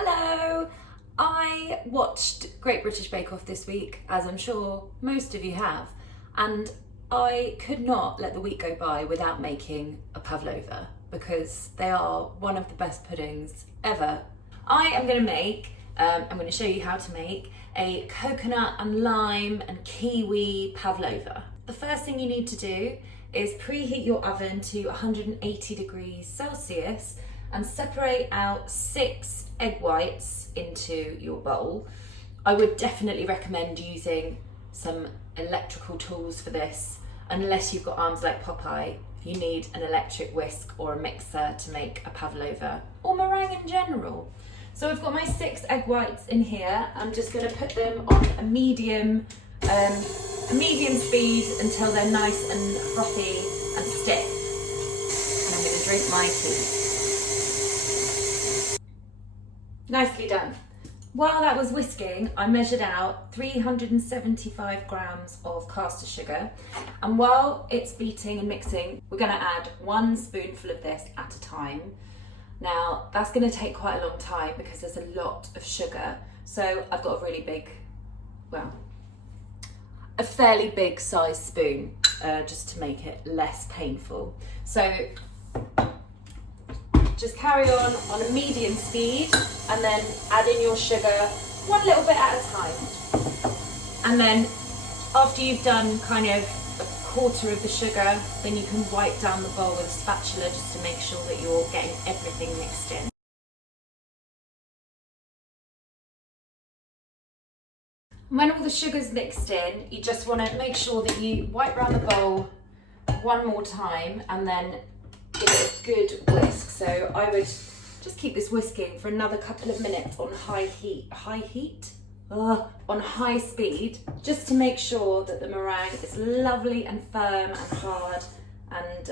Hello! I watched Great British Bake Off this week, as I'm sure most of you have, and I could not let the week go by without making a pavlova because they are one of the best puddings ever. I am going to make, I'm going to show you how to make a coconut and lime and kiwi pavlova. The first thing you need to do is preheat your oven to 180 degrees Celsius and separate out 6 egg whites into your bowl. I would definitely recommend using some electrical tools for this, unless you've got arms like Popeye. You need an electric whisk or a mixer to make a pavlova, or meringue in general. So I've got my 6 egg whites in here. I'm just going to put them on a medium speed until they're nice and frothy and stiff. And I'm going to drink my tea. Nicely done. While that was whisking, I measured out 375 grams of caster sugar, and while it's beating and mixing, we're going to add 1 spoonful of this at a time. Now that's going to take quite a long time because there's a lot of sugar, so I've got a really big, well, a fairly big size spoon, just to make it less painful. So just carry on a medium speed and then add in your sugar one little bit at a time. And then after you've done kind of a quarter of the sugar, then you can wipe down the bowl with a spatula just to make sure that you're getting everything mixed in. When all the sugar's mixed in, you just want to make sure that you wipe around the bowl one more time and then give it a good whisk. So I would just keep this whisking for another couple of minutes on on high speed, just to make sure that the meringue is lovely and firm and hard, and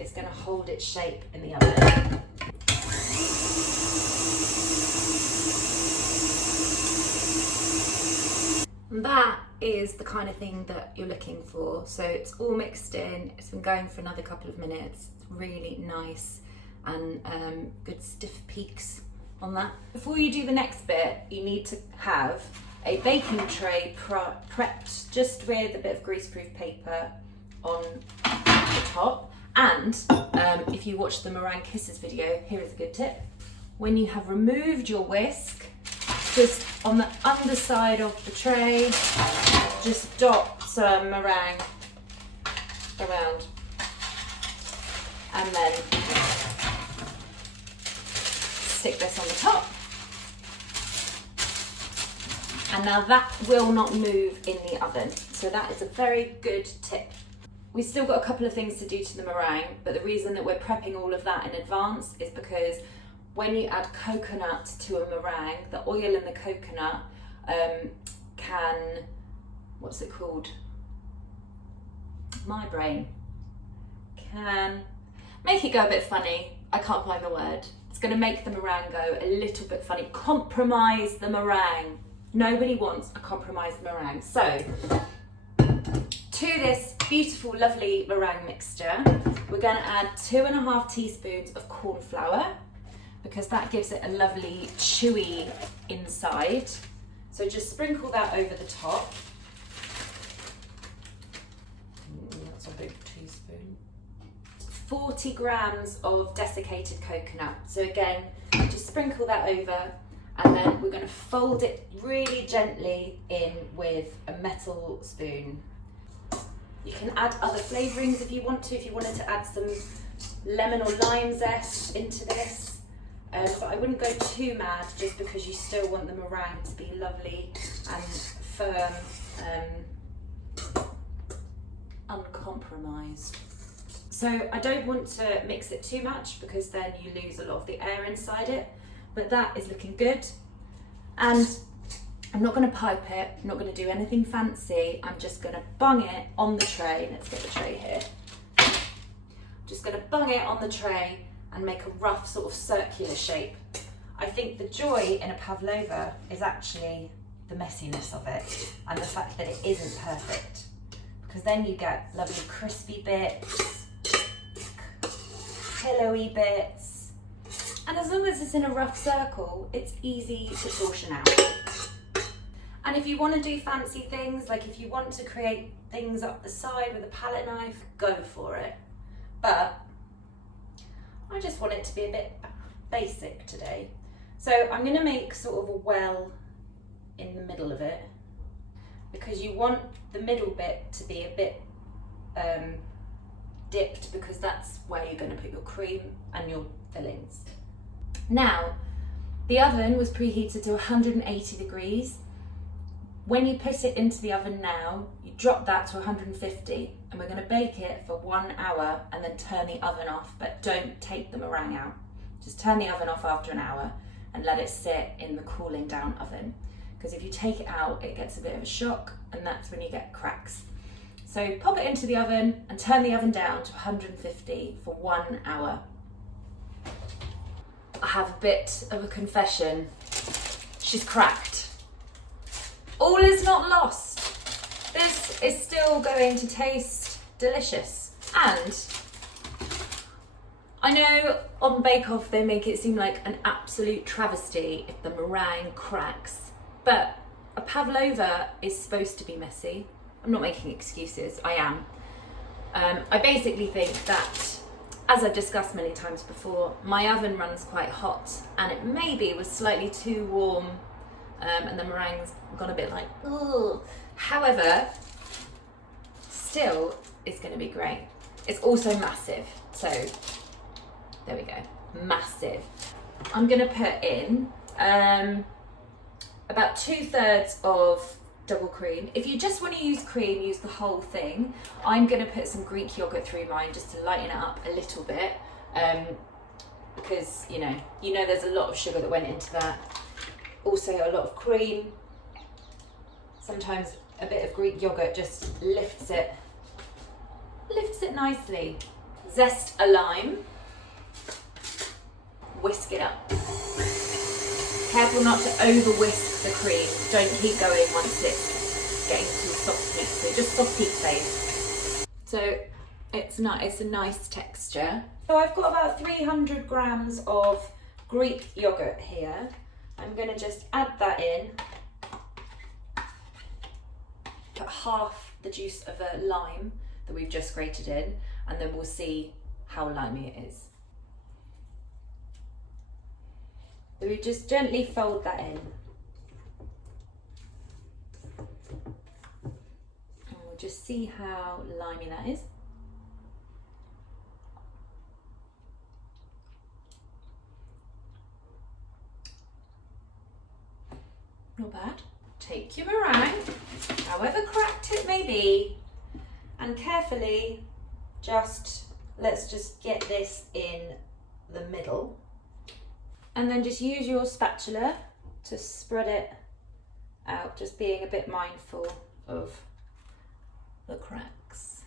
it's going to hold its shape in the oven. And that is the kind of thing that you're looking for. So it's all mixed in, it's been going for another couple of minutes, it's really nice and good stiff peaks on that. Before you do the next bit, you need to have a baking tray prepped just with a bit of greaseproof paper on the top. And if you watch the Meringue Kisses video, here is a good tip. When you have removed your whisk, just on the underside of the tray, just dot some meringue around, and then stick this on the top. And now that will not move in the oven, so that is a very good tip. We've still got a couple of things to do to the meringue, but the reason that we're prepping all of that in advance is because when you add coconut to a meringue, the oil in the coconut can, what's it called? My brain. Can make it go a bit funny. I can't find the word. It's going to make the meringue go a little bit funny. Compromise the meringue. Nobody wants a compromised meringue. So, to this beautiful, lovely meringue mixture, we're going to add 2.5 teaspoons of cornflour, because that gives it a lovely chewy inside. So just sprinkle that over the top. That's a big teaspoon. 40 grams of desiccated coconut. So again, just sprinkle that over, and then we're going to fold it really gently in with a metal spoon. You can add other flavourings if you want to, if you wanted to add some lemon or lime zest into this. But I wouldn't go too mad, just because you still want the meringue to be lovely and firm, uncompromised. So I don't want to mix it too much because then you lose a lot of the air inside it, but that is looking good. And I'm not going to pipe it, I'm not going to do anything fancy, I'm just going to bung it on the tray. Let's get the tray here. I'm just going to bung it on the tray and make a rough sort of circular shape. I think the joy in a pavlova is actually the messiness of it and the fact that it isn't perfect, because then you get lovely crispy bits, pillowy bits, And as long as it's in a rough circle, it's easy to portion out. And if you want to do fancy things, like if you want to create things up the side with a palette knife, go for it. But I just want it to be a bit basic today. So I'm going to make sort of a well in the middle of it, because you want the middle bit to be a bit dipped, because that's where you're going to put your cream and your fillings. Now, the oven was preheated to 180 degrees. When you put it into the oven now, you drop that to 150, and we're going to bake it for 1 hour and then turn the oven off, but don't take the meringue out. Just turn the oven off after an hour and let it sit in the cooling down oven. Because if you take it out, it gets a bit of a shock, and that's when you get cracks. So pop it into the oven and turn the oven down to 150 for 1 hour. I have a bit of a confession. She's cracked. All is not lost. This is still going to taste delicious. And I know on Bake Off they make it seem like an absolute travesty if the meringue cracks, but a pavlova is supposed to be messy. I'm not making excuses, I am. I basically think that, as I've discussed many times before, my oven runs quite hot, and it maybe was slightly too warm, and the meringue's gone a bit like, ugh. However, still it's going to be great. It's also massive, so there we go, massive. I'm going to put in about 2/3 of double cream. If you just want to use cream, use the whole thing. I'm going to put some Greek yogurt through mine just to lighten it up a little bit, because you know there's a lot of sugar that went into that. Also a lot of cream. Sometimes a bit of Greek yogurt just lifts it nicely. Zest a lime. Whisk it up. Careful not to over whisk the cream. Don't keep going once it's getting too soft mix. So just soft peak phase. So it's a nice texture. So I've got about 300 grams of Greek yogurt here. I'm going to just add that in. Put half the juice of a lime that we've just grated in, and then we'll see how limey it is. So we just gently fold that in. And we'll just see how limey that is. Not bad. Take your meringue, however cracked it may be, and carefully let's just get this in the middle. And then just use your spatula to spread it out, just being a bit mindful of the cracks.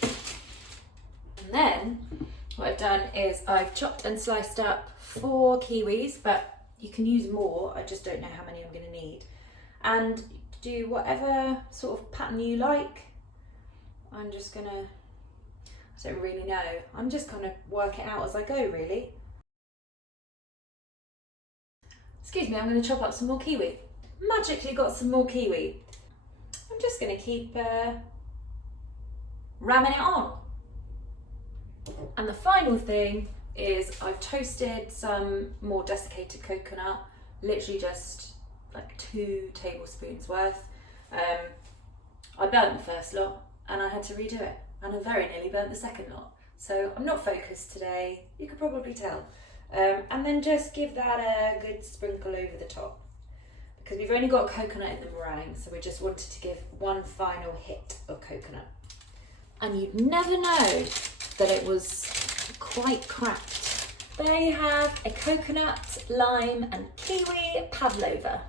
And then what I've done is I've chopped and sliced up 4 kiwis, but you can use more, I just don't know how many I'm going to need. And do whatever sort of pattern you like. I'm just gonna, I don't really know, I'm just gonna work it out as I go really. Excuse me, I'm gonna chop up some more kiwi. Magically got some more kiwi. I'm just gonna keep ramming it on. And the final thing is I've toasted some more desiccated coconut, literally just like 2 tablespoons worth. I burnt the first lot and I had to redo it, and I very nearly burnt the second lot. So I'm not focused today, you could probably tell. And then just give that a good sprinkle over the top, because we've only got coconut in the meringue, so we just wanted to give one final hit of coconut. And you'd never know that it was quite cracked. There you have a coconut, lime and kiwi pavlova.